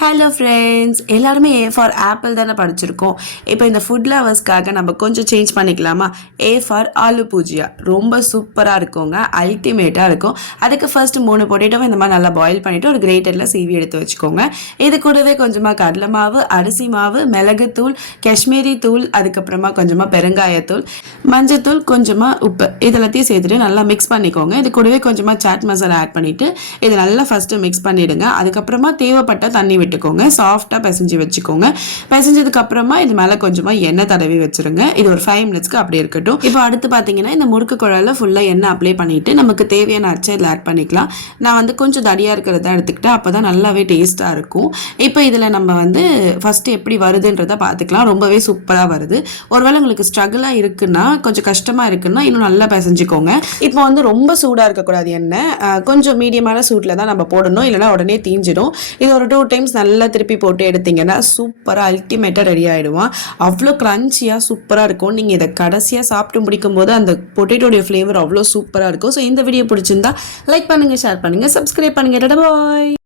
Hello friends, எல்லாருமே A for apple தானே படிச்சிருக்கோம். இப்போ இந்த ஃபுட் லவர்ஸ்க்காக நம்ம கொஞ்சம் சேஞ்ச் பண்ணிக்கலாமா? ஏ ஃபார் ஆலு பூஜியா ரொம்ப சூப்பராக இருக்குங்க, அல்டிமேட்டாக இருக்கும். அதுக்கு ஃபர்ஸ்ட் 3 பொட்டேட்டோவை இந்த மாதிரி நல்லா பாயில் பண்ணிவிட்டு ஒரு கிரேட்டரில் சீவி எடுத்து வச்சுக்கோங்க. இது கூடவே கொஞ்சமாக கடலை மாவு, அரிசி மாவு, மிளகுத்தூள், காஷ்மீரி தூள், அதுக்கப்புறமா கொஞ்சமாக பெருங்காயத்தூள், மஞ்சத்தூள், கொஞ்சமாக உப்பு, இதெல்லாத்தையும் சேர்த்துட்டு நல்லா மிக்ஸ் பண்ணிக்கோங்க. இது கூடவே கொஞ்சமாக சாட் மசாலா ஆட் பண்ணிவிட்டு இது நல்லா ஃபஸ்ட்டு மிக்ஸ் பண்ணிவிடுங்க. அதுக்கப்புறமா தேவைப்பட்ட தண்ணி விட்டுக்கோங்க. சாஃப்டாக பிசைஞ்சு வச்சுக்கோங்க. பிசைஞ்சதுக்கு அப்புறமா இது மேலே கொஞ்சமாக எண்ணெய் தடவி வச்சிருங்க. இது ஒரு 5 மினிட்ஸ்க்கு அப்படியே இருக்கட்டும். இப்போ அடுத்து பார்த்தீங்கன்னா இந்த முறுக்கு குழாயில் ஃபுல்லாக எண்ணெய் அப்ளை பண்ணிட்டு நமக்கு தேவையான அச்சை இதில் ஆட் பண்ணிக்கலாம். நான் வந்து கொஞ்சம் தடியாக இருக்கிறத எடுத்துக்கிட்டேன், அப்போ தான் நல்லாவே டேஸ்ட்டாக இருக்கும். இப்போ இதில் நம்ம வந்து ஃபஸ்ட்டு எப்படி வருதுன்றதை பார்த்துக்கலாம். ரொம்பவே சூப்பராக வருது. ஒருவேளை உங்களுக்கு ஸ்ட்ரகிளாக இருக்குன்னா, கொஞ்சம் கஷ்டமாக இருக்குன்னா இன்னும் நல்லா பிசைஞ்சிக்கோங்க. இப்போ வந்து ரொம்ப சூடாக இருக்கக்கூடாது எண்ணெய், கொஞ்சம் மீடியமான சூட்டில் தான் நம்ம போடணும், இல்லைனா உடனே தீஞ்சிடும். இது ஒரு 2 டைம்ஸ் நல்லா திருப்பி போட்டு எடுத்தீங்கன்னா சூப்பராக அல்டிமேட்டாக ரெடி ஆகிடுவான். அவ்வளோ க்ரன்ச்சியாக சூப்பராக இருக்கும். நீங்கள் இதை கடைசியாக சாப்பிட்டு முடிக்கும் போது அந்த பொட்டேட்டோடைய ஃப்ளேவர் அவ்வளோ சூப்பராக இருக்கும். ஸோ இந்த வீடியோ பிடிச்சிருந்தா லைக் பண்ணுங்கள், ஷேர் பண்ணுங்கள், சப்ஸ்கிரைப் பண்ணுங்கள். பாய்.